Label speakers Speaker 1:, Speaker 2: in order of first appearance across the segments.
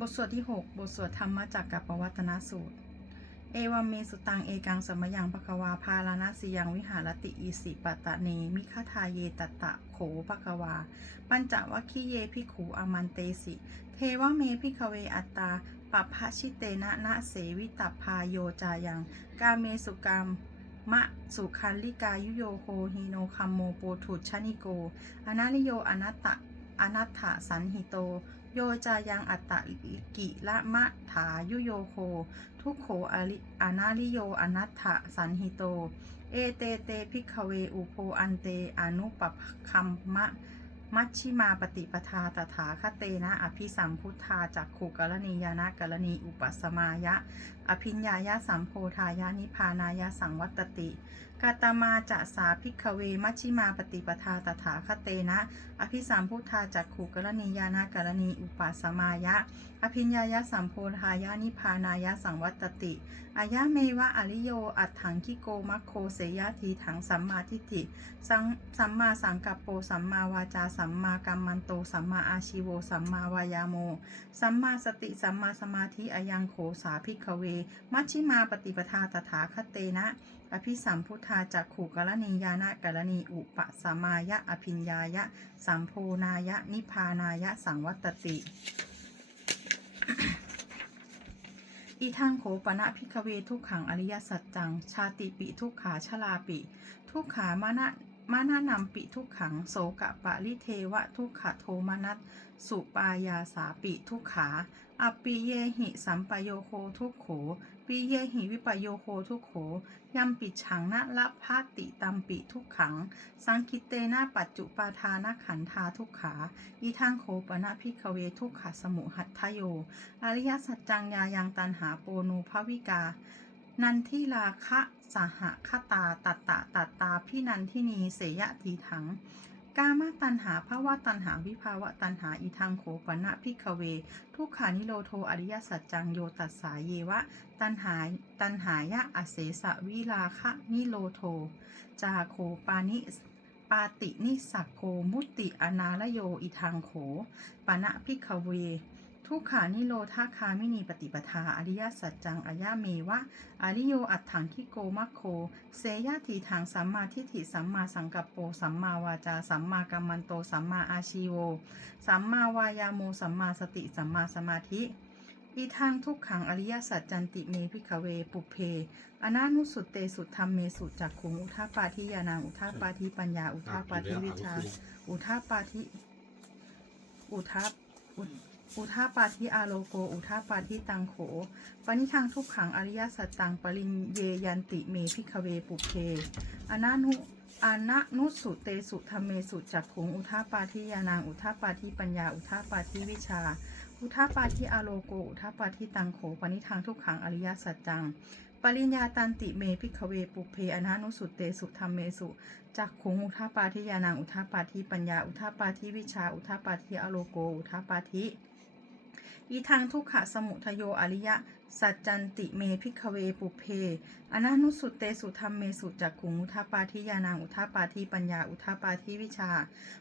Speaker 1: บทสวดที่ 6 บทสวดธรรมจากกับปวัตนสูตร เอวามเมสุตังเอกังสมยังปะควาพาลานาสิยังวิหารติอิสิปตะเนมิคทาเยตตะโขปะควา ปัญจวัคคิเยพิขูอามันเตสิ เทวเมพิขเวอัตตาปัพพชิเตนะนะเสวิตพาโยจายัง กาเมสุกรรมมะสุคันลิกายุโยโคฮิโนคัมโมโปถุชนิโก อนาลิโยอนัตตะอนัตถสันหิโต โยจายังอัตตะกิละมะถายุโยโค ทุกโขอริอนาลิโยอนัตถะสันหิโต เอเตเตพิกเวอุโพอันเตอนุปปคัมมะมัชชิมาปฏิปทาตถาคเตนะอภิสัมพุทธาจากขุกรณียานะกรณีอุปสมายะ อภิญญายะสัมโพธายะนิพพานายะสังวัตติ กาตมาจะสาพิกเว มัชชิมาปฏิปทาตถาคเตนะ อภิสัมพุทธาจากขุกรณียานกรณี อุปสมายะ อภิญญายะสัมโพธายะนิพานายะสังวัตติอายะเมวะอริโย อัตถังคิโกมัคโคเสยะทีถังสัมมาทิฏฐิสังสัมมาสังกัปโปสัมมาวาจาสัมมากัมมันโตสัมมาอาชิโวสัมมาวายาโม สัมมาสติสัมมาสมาธิอายังโขสาภิกเว มัชชิมาปฏิปทาตถาคเตนะ อภิสัมพุทธาจักขู่กรณียานะกรณีอุปสมายะอภิญญายะ สัมโพนายะ นิพานายะ สังวัตติ อีทางโขปณะพิกเวทุกขังอริยสัจจัง ชาติปิทุกขาชลาปิ ทุกขามานะมานะนำปิทุกขังโสกะปะลิเทวะทุกขโทมนัสสุปายาสาปิทุกขาอปปิเยหิสัมปโยโคทุกโข ปิเยหิวิปโยโคทุกโขยัมปิฉังนะละพาติตัมปิทุกขัง สังคิเตนะปัจจุปาทานะขันธาทุกขาอีทางโขปณะพิกเวทุกขสมุหัตถโย อริยสัจจังยายังตันหาโปโนภวิกา นันทิลาคะสหคตาตัตตะตัตตาพินันทินีเสยะทีถัง กามาตันหาภาวะตันหาวิภาวะตันหาอีทางโขปณะพิกเว ทุกขานิโรโทอริยสัจจังโยตัสสาเยวะ ตันหาตันหายะอเสสะวิลาคะนิโรโท จาโคปานิปาตินิสักโคมุติอนาลโยอีทางโขปณะพิกเว ทุกขานิโรธาคามินีปฏิปทาอริยสัจจังอายะเมวะอริโยอัตถังคิโกมัคโค เสยะทีทางสัมมาทิฏฐิสัมมาสังกัปโปสัมมาวาจาสัมมากัมมันโตสัมมาอาชีโวสัมมาวายาโมสัมมาสติสัมมาสมาธิอีทางทุกขังอริยสัจจันติเมพิขเวปุเพ อนานุสุตเตสุธรรมเมสุจักขุงอุทาปาทิยานังอุทาปาทิปัญญาอุทาปาทิวิชา อุทาปาทิอุทา อุอุทาปาทิอาโลโก อุทาปาทิตังโข ปณิทางทุกขังอริยสัจตังปรินเยยันติเมพิขเวปุเพอนานุอานะนุสุเตสุธรรมเมสุจักขุงอุทาปาทิยานางอุทาปาทิปัญญาอุทาปาทิวิชา อุทาปาทิอาโลโก อุทาปาทิตังโข ปณิทางทุกขังอริยสัจจังปริญญาตันติเมพิขเวปุเพอนานุสุเตสุธรรมเมสุจักขุงอุทาปาทิยานางอุทาปาทิปัญญาอุทาปาทิวิชา อุทาปาทิอาโลโก อุทาปาทิ อีทางทุกขะสมุทโยอริยะ สัจจันติเมพิกเวปุเพ อนานุสุเตสุธรรมเมสุจักขุงอุทาปาทิยานางอุทาปาทิปัญญาอุทาปาทิวิชา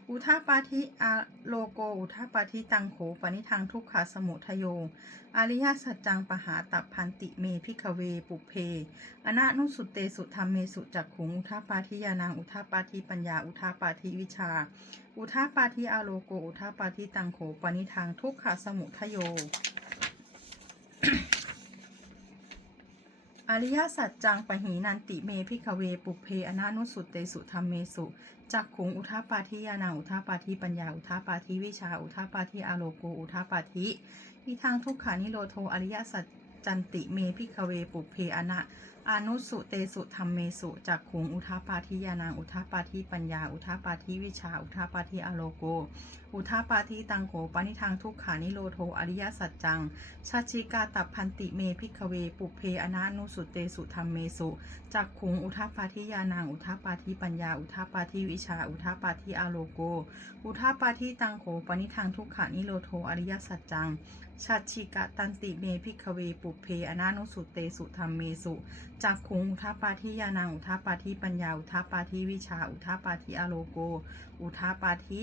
Speaker 1: อุทาปาทิอโลโกอุทาปาทิตังโขปณิทางทุกขะสมุทโยอริยสัจจังปหาตับพันติเมพิกเวปุเพ อนานุสุเตสุธรรมเมสุจักขุงอุทาปาทิยานางอุทาปาทิปัญญาอุทาปาทิวิชา อุทาปาทิอาโลโก อุทาปาทิตังโขปณิทางทุกขะสมุทโย อริยสัจจังปหีนันติเมพิกเวปุเพอนานุสุเตสุธรรมเมสุจักขุงอุทาปาทิยานาอุทาปาทิปัญญาอุทาปาทิวิชาอุทาปาทิอาโลโกอุทาปาทิอีทางทุกขานิโรโทอริยสัจจันติเมพิกเวปุเพอนะ อนุสุเตสุธรรมเมสุจักขุงอุทาปาทิยานางอุทาปาทิปัญญา อุทาปาทิวิชา อุทาปาทิอโลโก อุทาปาทิตังโขปณิทางทุกขานิโรโทอริยสัจจังชาชิกาตับพันติเมพิกเว ปุเพอนานุสุเตสุธรรมเมสุจักขุงอุทาปาทิยานางอุทาปาทิปัญญา อุทาปาทิวิชา อุทาปาทิอโลโก อุทาปาทิตังโขปณิทางทุกขานิโรโทอริยสัจจังชาชิกะตันติเมพิกเว ปุเพอนานุสุเตสุธรรมเมสุจักขุงอุทาปาทิยานางอุทาปาทิปัญญาอุทาปาทิวิชา อุทาปาทิอาโลโก อุทาปาทิ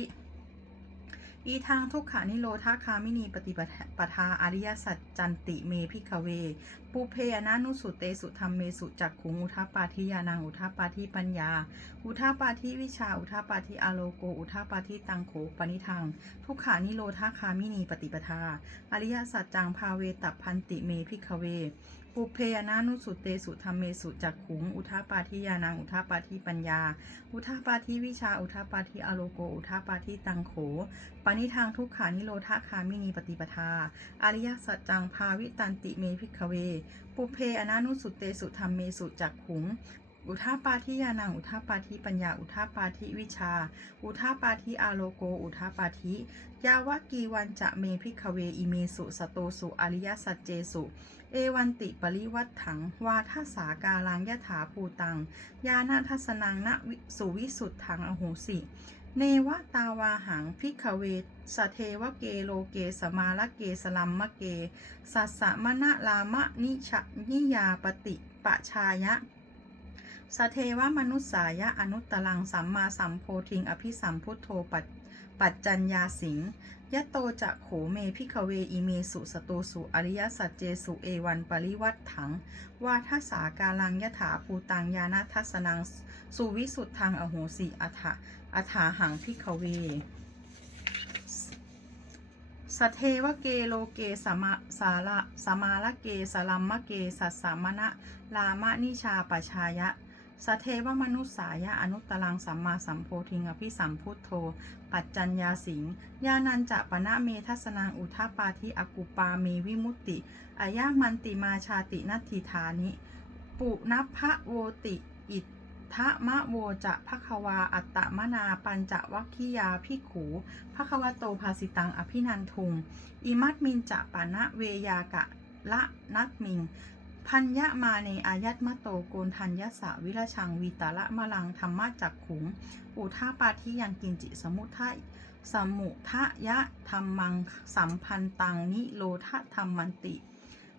Speaker 1: อีทางทุกขานิโรธาคามินีปฏิปทาอริยสัจจันติเมพิกเว ปุเพยนานุสุเตสุธรรมเมสุจักขุงอุทาปาทิยานังอุทาปาทิปัญญา อุทาปาทิวิชา อุทาปาทิอาโลโก อุทาปาทิตังโขปนิทัง ทุกขานิโรธาคามินีปฏิปทา อริยสัจจังภาเวตัพันติเมพิกเว ปุเพยนานุสุเตสุธรรมเมสุจักขุง อุทาปาทิยานัง อุทาปาทิปัญญา อุทาปาทิวิชา อุทาปาทิอโลโก อุทาปาทิตังโขปณิทางทุกขานิโรธาคามินีปฏิปทา อริยสัจจังภาวิตันติเมพิกเว ปุเพอนานุสุเตสุธรรมเมสุจักขุง อุทาปาทิยานังอุทาปาทิปัญญา อุทาปาทิวิชา อุทาปาทิอาโลโก อุทาปาทิ ยาวะกีวันจะเมพิกเวอิเมสุสโตสุอริยสัจเจสุ เอวันติปริวัตถัง วาทสากาลังยถาภูตัง ยานาทัสนังนะวิสุวิสุทธังอโหสิ เนวตาวาหังพิกเวสเทวเกโลเกสมาลเกสลัมมะเก สัสสะมณะลามะนิชนิยาปฏิปชายะ สเทวมนุสสายะอนุตตรังสัมมาสัมโพธิง อภิสัมพุทโธปัจปัจจัญญาสิงยะโตจะโขเมพิกเวอิเมสุสโตสุอริยสัจเจสุเอวันปริวัตถัง วาทสากาลังยถาภูตังยานาทัสนังสุวิสุทธังอโหสิอัฐะอัฐาหังพิกเวสเทวเกโลเกสมาสาระสมาละเกสลัมมะเกสัสสามณะลามะนิชาปชายะ สเทวมนุสสายะอนุตตรังสัมมาสัมโพธิงอภิสัมพุทโธ ปัจจัญญาสิงยานันจะปณะเมทัสนังอุทาปาทิอกุปาเมวิมุตติอายามันติมาชาตินัตถิธานิ ปุนัพะโวติอิทธะมะโวจะภควาอัตตมนาปัญจวัคคียาพิขูภควโตภาสิตังอภินันทุงอิมัตมินจะปานะเวยากะละนัตมิง พัญญะมาเนอายัตมะโตโกนทัญญสะวิรชังวีตาละมะลังธรรมะจักขุงอุทาปาทิยังกินจิสมุทัยสมุทะยะธรรมังสัมพันตังนิโรธธรรมันติ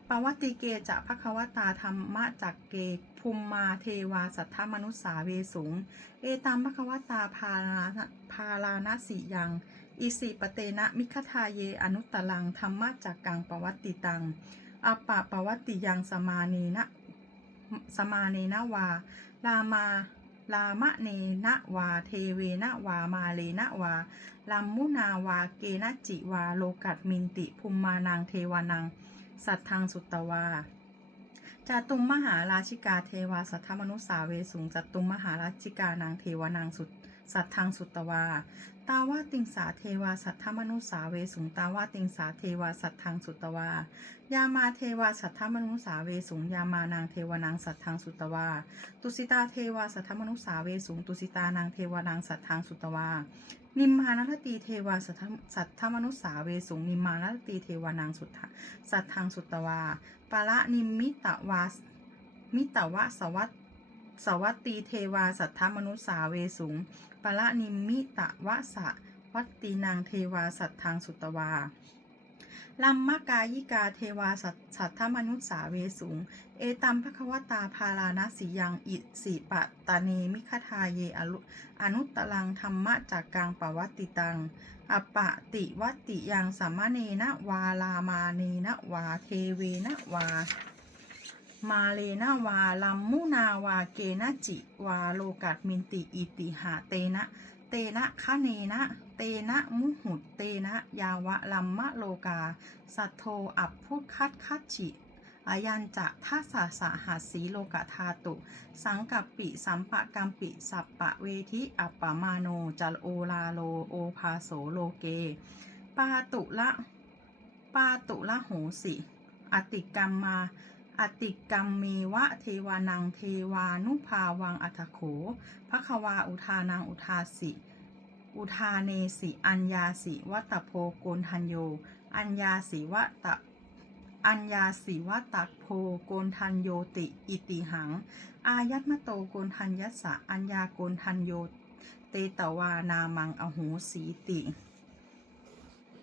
Speaker 1: ปวัติเกจะภควตาธรรมะจักเกภูมมาเทวาสัทธมนุสสาเวสุง เอตามภควตาพาลาพาลานาสิยัง อิสิปเตนะมิคทาเยอนุตตลังธรรมะจักกังปวัติตัง อปปะปวัตติยังสมาเนนะสมาเนนะวาลามาลามะเนนะวา เทเวนะวา มาเลนะวาลัมมุนาวา เกนะจิวา โลกัตมินติ ภุมมานัง เทวานัง สัตทังสุตตวา จตุมมหาราชิกาเทวาสัทธมนุสาเวสุงจตุมมหาราชิกานางเทวานางสุดสัทธังสุตวา ตาวาติงสาเทวาสัทธมนุสาเวสุงตาวาติงสาเทวาสัทธังสุตวา ยามาเทวาสัทธมนุสาเวสุงยามานางเทวานางสัทธังสุตวา ตุสิตาเทวาสัทธมนุสาเวสุงตุสิตานางเทวานางสัทธังสุตตวา นิมมานทตีเทวาสัทธสัทธมนุสาเวสุงนิมมานทตีเทวานางสุทธะสัทธังสุตตวาปะละนิมมิตวามิตวะสวัตสวัตตีเทวาสัทธมนุสาเวสุงปะละนิมมิตวะสะวัตตีนางเทวาสัทธังสุตตวา ลัมมกายิกาเทวาสัทธมนุษสาเวสุงเอตัมภควตาพาราณสียังอิสิปะตาเนมิคทาเยอลุอนุตตลังธรรมะจากกังปวัตติตังอปะติวัติยังสัมมเนนะวาลามาเนนะวาเทเวนะวามาเลนะวาลัมมุนาวาเกนจิ วาโลกัตมินติอิติหาเตนะ เตนะคะเนนะ เตนะมุหุตเตนะ ยาวะลัมมะโลกา สัทโทอับพุทคัดคัดฉิอายันจะทัสสะสะหัสีโลกธาตุ สังกัปปิสัมปะกัมปิ สัปปะเวทิอัปปะมาโนจัลโอลาโลโอภาโสโลเก ปาตุละ ปาตุละโหสิ อติกรรมมา อติกรรมเมวะเทวานังเทวานุภาวังอัตโขภควาอุทานังอุทาสิ อุทาเนสิอัญญาสิวัตโพโกนทันโย อัญญาสิวัตอัญญาสิวัตโพโกนทันโยติ อิติหัง อายัตมโตโกนทันยัสสะอัญญาโกนทันโยเตตวานามังอโหสีติ